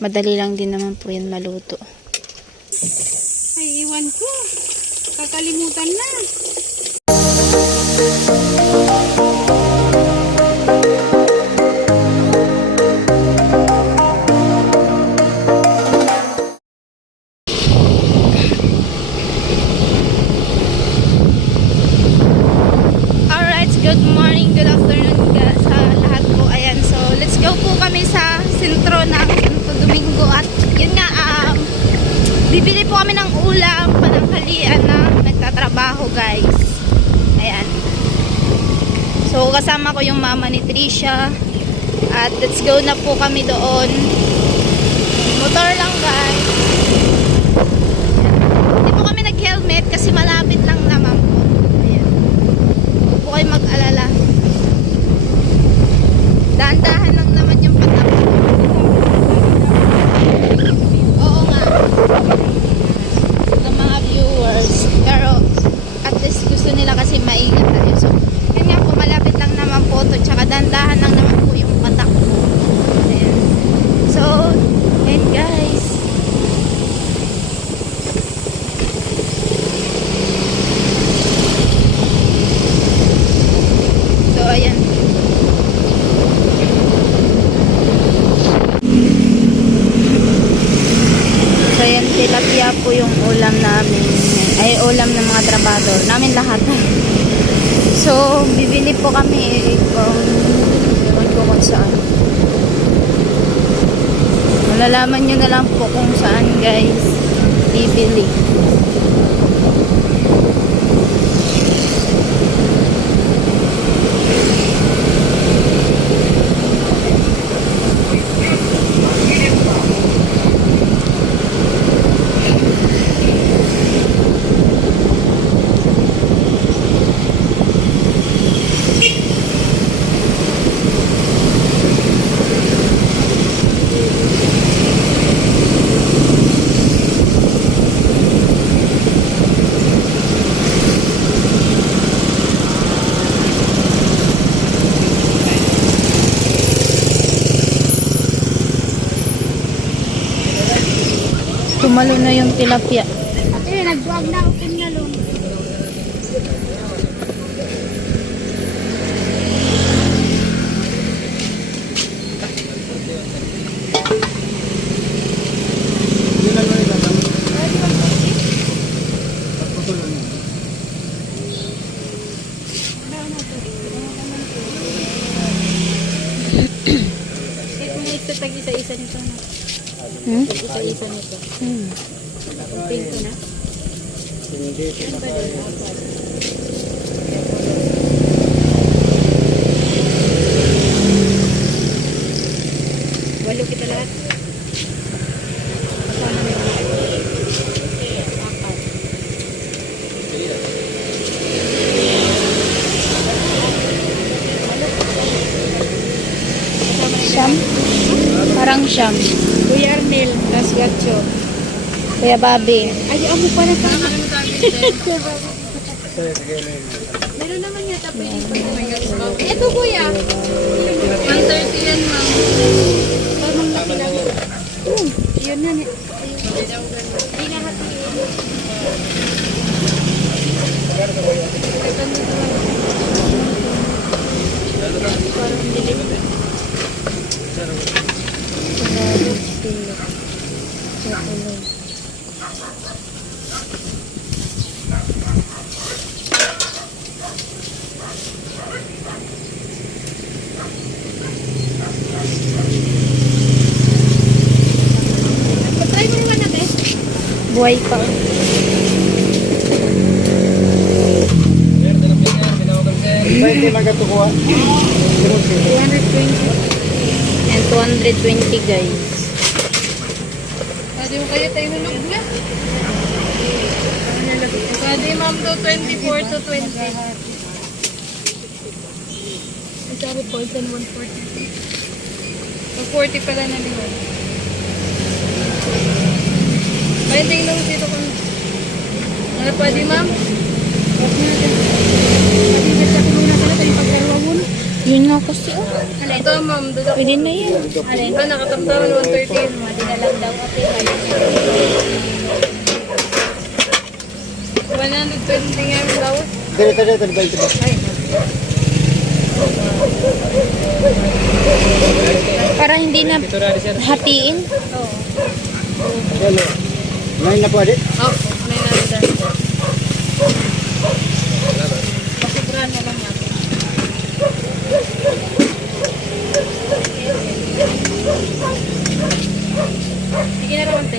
Madali lang din naman po yan maluto. Ay, iwan ko. Kakalimutan na. Alright, good morning, good afternoon sa lahat po. Ayan, so let's go po kami sa sentro ng Santo Domingo. At yun nga, bibili po kami ng ulam, pananghalian na nagtatrabaho, guys. Ayan. So kasama ko yung mama ni Trisha. At let's go na po kami doon. Motor lang, guys. Hindi po kami nag-helmet kasi malapit lang naman po. Ayan. Huwag po kayo mag-alala. Dahan-dahan lang naman yung patak. Oo nga. Ng mga viewers. Pero at least gusto nila kasi maingat tayo. So, yun nga po, malapit lang naman po ito. Tsaka dahan-dahan lang naman po yung patak po. Ayan. So, and guys. So, ayan. So, ayan, tilapia po yung ulam namin. Ay, ulam ng mga trabador. Namin lahat. So, bibili po kami kung ewan ko kung saan. Malalaman nyo na lang po kung saan, guys, bibili. Tumalo na yung tilapia. Ate, nagduwag na ako pinalong. Isa-isa nito na. Isa-isa nito. Pinto na. Ano ba din? Walo kita lahat. Kasama na yung apat. Siyam? Parang siyam. Kuya Arnel, tas Gatcho. Kuya Bobby. Ay, amo pala tama. Meron naman yata pwede. Ito kuya. 130 yan ma'am. Tamang laki lang. Yun na. Pinahati yun. Parang dilim. Patry mo naman natin. Buhay pa. Hindi magatukuha. 220. And 220, guys. Pwede mo kaya tayo nulog na. Pwede ma'am to 24 to 20. Ay, sabi po, ito 140. Pag 40 pala na liwan. Kaya tingnan mo dito kung ano pwede ma'am? Huwag natin. Pwede na sa kulong natin yung pagkarawa mo. Yun nga kasi, oh. Ito, ma'am. Doon Pwede na yan. Ito, nakatamtaman 130. Madinalag daw ako. 120 nga yung bawat. Dito, 20 ba? Para hindi na Ito na, sir. hatiin. Yan, oh. Ngayon na po, adi? Oh, may naridan. Pasibrahan na lang natin. Sige na raman, te.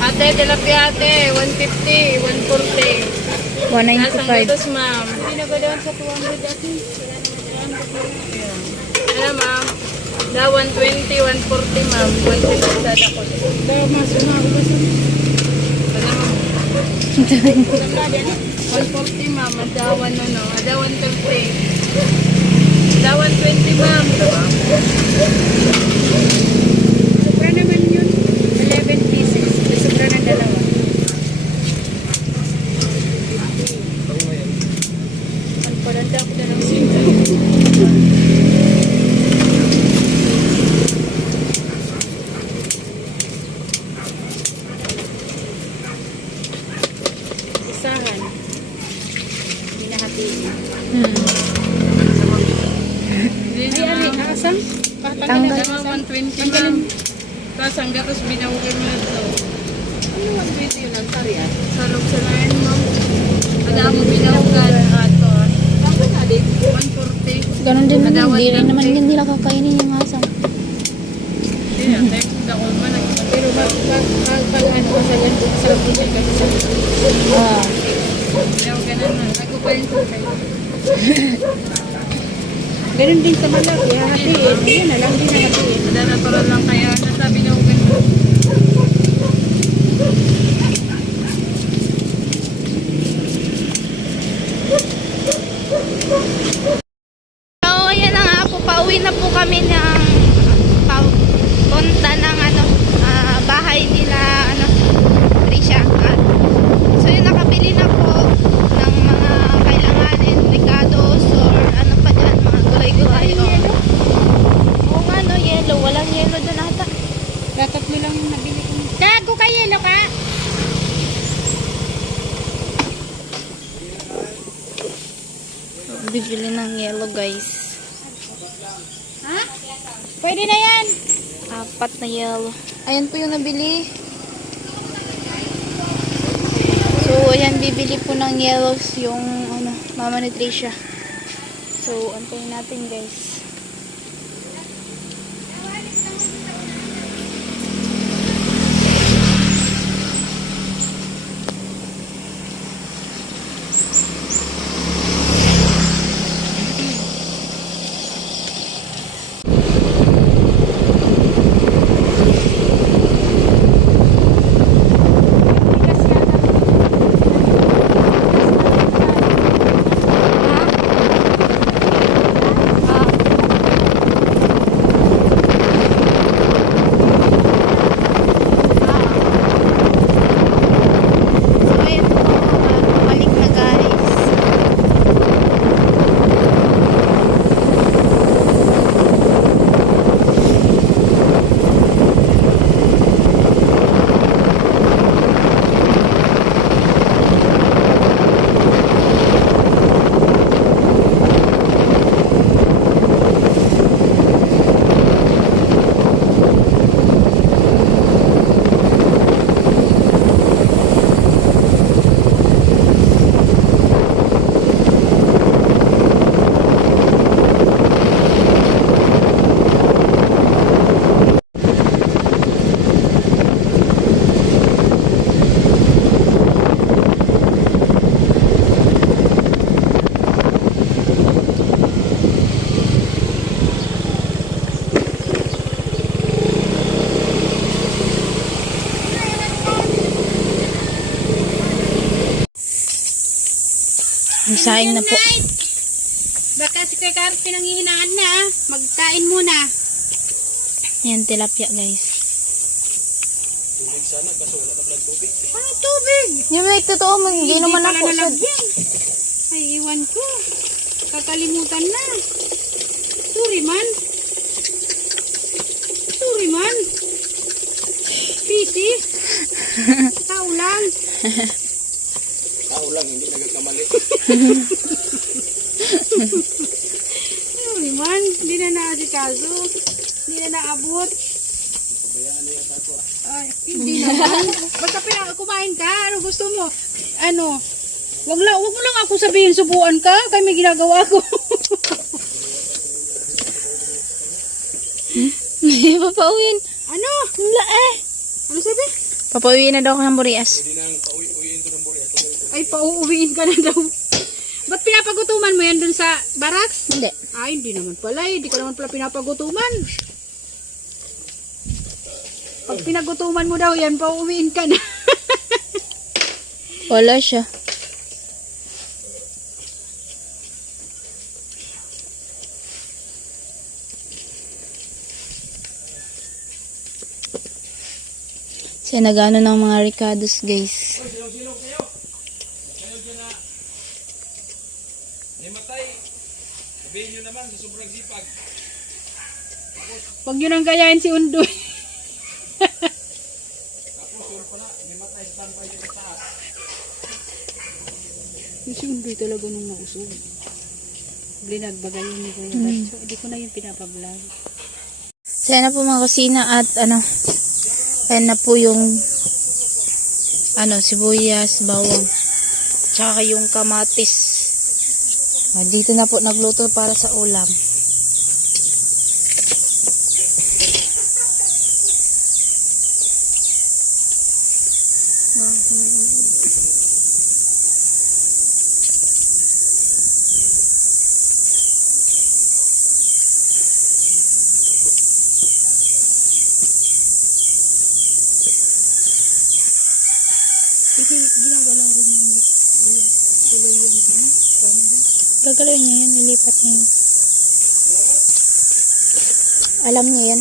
Ate, tilapia ate. 150, 140. Nasang 195. gatos, ma'am. Pinagadawan sa 200 ate. Ano, ma'am? Da 120, 140, ma'am. 150 sa dako. Daw, mas, ma'am. Ano, ma'am? 140, ma'am. Adawan, no? Adawan 30. Adawan 20, ma'am. Sobra naman yun. 11 pieces. Sobra na dalawa. Ang palanda ko na lang siya. Isahan. Hinahatiin. Hindi naman. Asam? Tanggal. 120, ma'am. Tapos ang gatos binawagin mo na ito. Ano 120 yun ang tarian? Sa loob sa lain, ma'am. Ada mo binawagan. Ato. Tanggal na din. 140. Ganun din naman. Adawan Hindi rin lang. naman yun nila kakainin yung asam. Hindi na. Dako man. Pero pag ano, kasalan ko sa bukay kasi sa Ah. binawagan na. Ako pa yung kukay. Ganun din sa malaki, hahatiin. Yun na lang din hahatiin. Ada natural lang kaya nasabi niya ako ganun. So, ayan na nga po. Pauwi na po kami ng punta ng bahay nila Trisha. So, yun, nakabili na po ng mga kailanganin, ricados, or ano pa dyan, mga gulay-gulay. Oo nga, no, yellow. Walang yellow doon ata. Tatlo lang yung nabili ko. Gago ka, yelo ka! Bibili ng yellow, guys. Ha? Pwede na yan. 4 na yellow. Ayan po yung nabili. So, ayan, bibili po ng yellows yung mama ni Tricia. So, antayin natin, guys. So, ayan po, balik na, guys. Isaing na po. Baka si Kuya Carl pinanghihinaan na. Magkain muna. Ayan, tilapia, guys. Ano tubig? Yung like, totoo, hindi naman ako. Ay, iwan ko. Kakalimutan na. Sorry man. Sorry man. Busy. Tao lang. Tao lang, hindi nagkamali. Sorry man. Hindi na naasikaso. Hindi na naabot. Pabayaan na yata ako ah. Ay, hindi naman. Basta kumain ka. Ano gusto mo? Ano? Wag mo lang ako sabihin subuan ka. Kaya may ginagawa ko. Papauwiin. Ano? Wala eh. Ano sabi? Papauwiin na daw ako ng Burias. Hindi na ang pauwi-uwiin ko ng Burias. Ay, pauuwiin ka na daw. Ba't pinapagutuman mo yan dun sa barracks? Hindi. Ay, hindi naman pala. Hindi ka naman pala pinapagutuman. Pag pinagutuman mo daw yan, pauuwiin ka na. Wala siya. Siya nagano ng mga ricados, guys. Silong-silong kayo. Kayo dyan na himatay. Sabihin nyo naman sa sobrang sipag. Huwag nyo nang gayahin si Undoy. Tapos yun pala, himatay standby dyan sa taas. Yung si Undoy talaga nung nausog. Binagbagayin ni Kuya Batso. Hindi ko na yung pinapablog. So, yan na po mga kusina at ayan na po yung sibuyas, bawang, tsaka yung kamatis. Dito na po nagluto para sa ulam. Ginagalaw rin yan. Tuloy yung camera. Gagalaw niya yan, nilipat niya yan. Alam niya yan.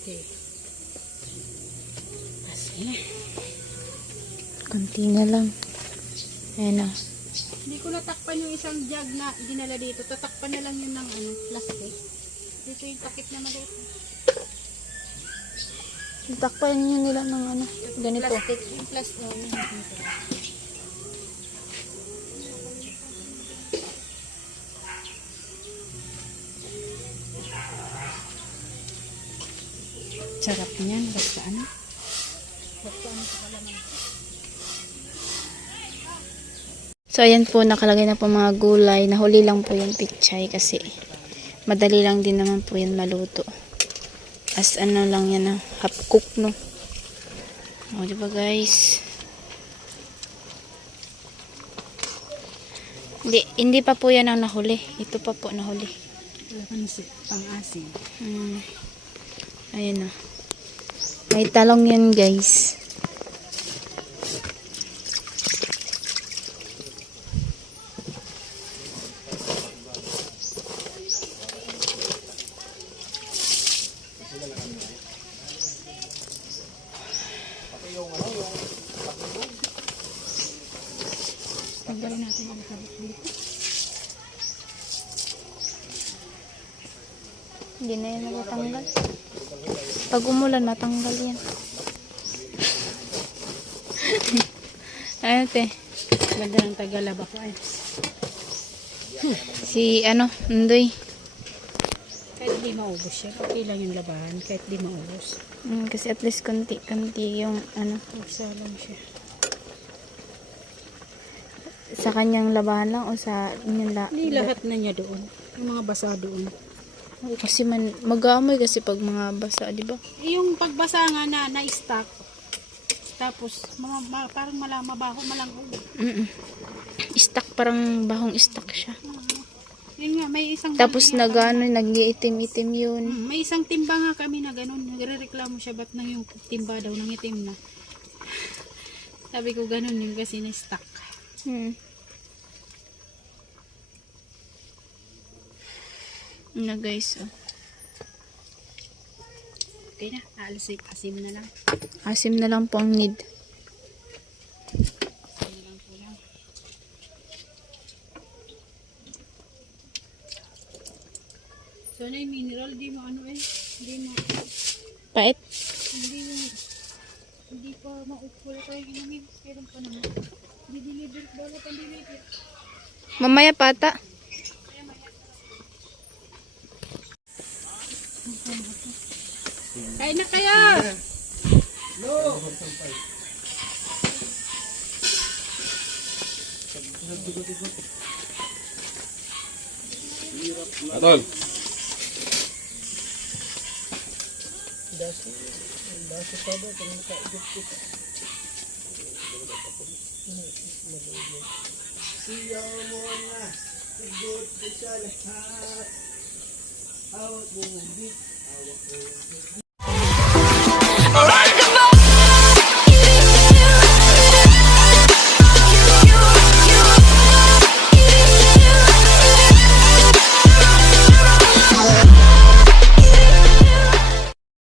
Okay. Kasi na. Kunti na lang. Ayan na. Hindi ko natakpan yung isang jug na dinala dito. Tatakpan na lang yun ng plastic. Dito yung takip na maliit. Takpan niyo nila ng ganito. Plastic. Yung plastic. Sarap niyan. Basta ano? So, ayan po, nakalagay na po mga gulay. Nahuli lang po yung pichay kasi madali lang din naman po yan maluto. As lang yan, half cook, no? O, diba guys? Hindi pa po yan ang nahuli. Ito pa po nahuli. Pang-asin. Ayan na. May talong yan, guys. Tanggalin natin ang kabit dito. Hindi na yan natatanggal. Pag umulan, matanggal yan. Ano, te? Ganda ng tagalaba ko ay. Si, Undoy. Kahit di maubos siya. Okay lang yung labahan. Kahit di maubos. Kasi at least konti yung, Isa lang siya. sa kanyang labahan lang o sa inyong Hindi lahat na niya doon. Yung mga basa doon. Kasi mag-aamoy kasi pag mga basa, di ba? Yung pagbasa nga na-stack. Tapos parang mabaho malangog. Stock, parang bahong stock siya. Yun nga, may isang Tapos balde nga kami. nag-iitim-itim yun. May isang timba nga kami na ganun. Nagre-reklamo siya ba't nang yung timba daw nang itim na. Sabi ko ganun yun kasi na-stuck. Na guys, oh. Okay na, asim na lang. Asim na lang po ang need. Asim na lang po lang. So na yung mineral, di mo ano hindi mo, Pait? hindi pa maupol kayo inumin. Kailan pa naman. Di-deliver, bala pa deliver. Mamaya pata. Kain na kayo! Atol.